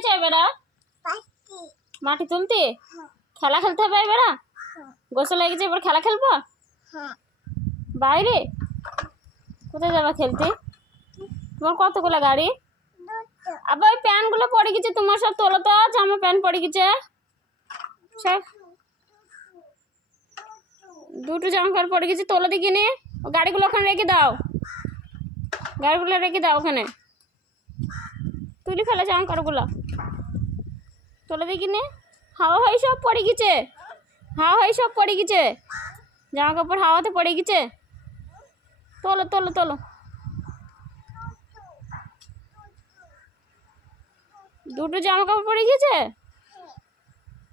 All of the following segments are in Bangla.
কোথায় যাবে এরা? মাটি তুলতে? খেলা খেলতে হবে এবার? গোসল লেগেছে, এবার খেলা খেলবো বাইরে? কোথায় যাবা খেলতে? তোমার কতগুলো গাড়ি? আবার ওই প্যান্টগুলো পড়ে গেছে তোমার, সব তোলো তো। জামা প্যান্ট পড়ে গেছে সব, দুটো জামা প্যান্ট পড়ে গেছে, তোলো দেখি নে। গাড়িগুলো ওখানে রেখে দাও, গাড়িগুলো রেখে দাও ওখানে। তুলি ফেলে জামা কাপড়গুলো তোলো দেখি নে। হাওয়া হয়ে সব পড়ে গেছে, হাওয়া হয়ে সব পড়ে গেছে, জামা কাপড় হাওয়াতে পড়ে গেছে। তোলো তোলো তোলো। দুটো জামা কাপড় পড়ে গেছে,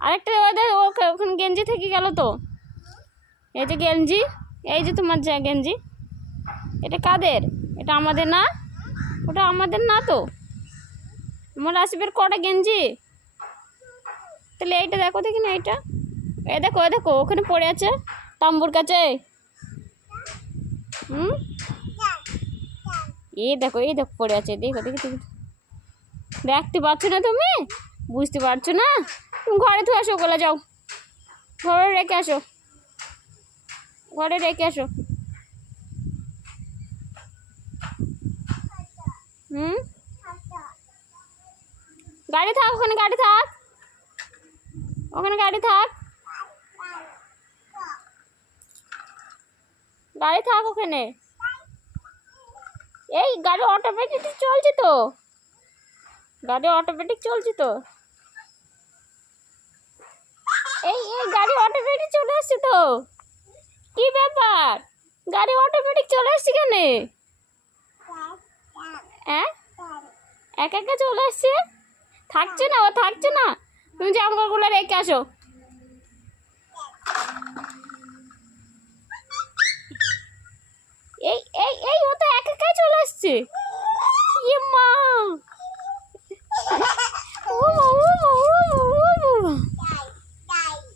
আরেকটা ওদের ওখানে গেঞ্জি থেকে গেল তো। এই যে গেঞ্জি, এই যে তোমার যা গেঞ্জি, এটা কাদের? এটা আমাদের না, ওটা আমাদের না তো। আমার আসিফের কটা গেঞ্জি? তাহলে এইটা দেখো দেখি না, এইটা এই দেখো, এই দেখো ওখানে পড়ে আছে তাম্বুর কাছে। এই দেখো, এই দেখো পড়ে আছে, দেখো দেখি দেখি। দেখতে পাচ্ছ না তুমি? বুঝতে পারছো না? তুমি ঘরে তো আসো, ওগুলো যাও ঘরে রেখে আসো, ঘরে রেখে আসো। গাড়ি থাক ওখানে, গাড়ি থাক ওখানে, গাড়ি থাক, গাড়ি থাক ওখানে। এই গাড়ি অটোমেটিক চলছে তো, গাড়ি অটোমেটিক চলছে তো। এই এই গাড়ি অটোমেটিক চলে আসছে তো। কি ব্যাপার, গাড়ি অটোমেটিক চলে আসছে কেন? হ্যাঁ, একা একা চলে আসছে, থাকছে না, ও থাকছে না। তুমি জামাগুলো রেখে আসো। এই এই এই ও তো একা একাই চলে আসছে। ইয়ে মা,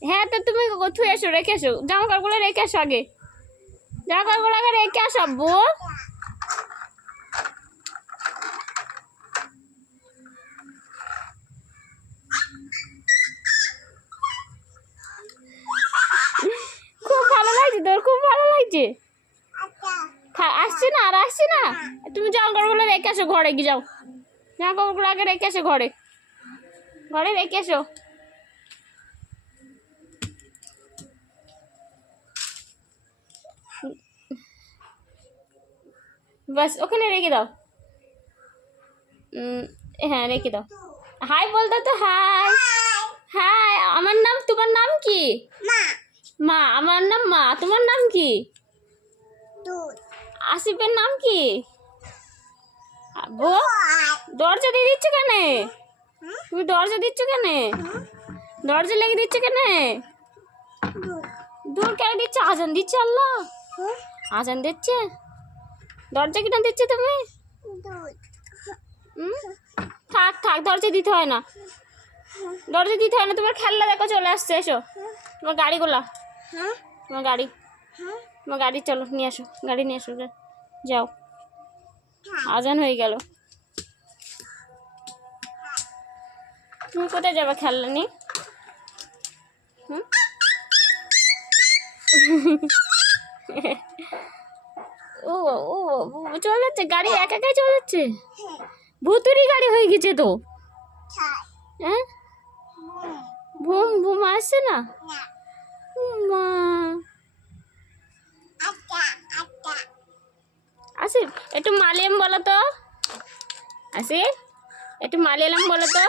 হ্যাঁ তো তুমি থুয়ে এসো, রেখে এসো জামা কাপড়গুলো, রেখে আসো আগে, জামা কাপড়গুলো আগে রেখে আসো আব্বু। খুব ভালো লাগছে তোর, খুব ভালো লাগছে। আসছে না আর আসছে না। তুমি জামা কাপড়গুলো রেখে আসো, ঘরে গিয়ে যাও, জামা কাপড়গুলো আগে রেখে আসো ঘরে, ঘরে রেখে আসো। বাস ওখানে রেখে দাও। হ্যাঁ রেখে দাও। হাই বল দাও তো, হাই। হাই, আমার নাম, তোমার নাম কি? মা, আমার নাম মা, তোমার নাম কি? আসিফের নাম কি? আব্বু দরজা দিয়ে দিচ্ছ কেন? তুমি দরজা দিচ্ছ কেন? দরজা লেগে দিচ্ছ কেন? দূর কেন দিচ্ছে? আজান দিচ্ছে আল্লাহ, আজান দিচ্ছে। দরজা কিনা দিচ্ছে তুমি? থাক থাক, দরজা দিতে হয় না, দরজা দিতে হয় না। তোমার খেলনা দেখো চলে আসছে, এসো। তোমার গাড়িগুলা, তোমার গাড়ি, তোমার গাড়ি চলো নিয়ে আসো, গাড়ি নিয়ে আসো, যাও। আজান হয়ে গেল, তুমি কোথায় যাবে খেলনা নিয়ে? ও ও চলে যাচ্ছে গাড়ি, একা একাই চলে যাচ্ছে। ভুতুরি গাড়ি হয়ে গেছে তো। হ্যাঁ, ঘুম ঘুম আসছে না মা। আসিফ একটু মালিয়াম বলো তো, আসিফ একটু মালিয়ালাম বলো তো।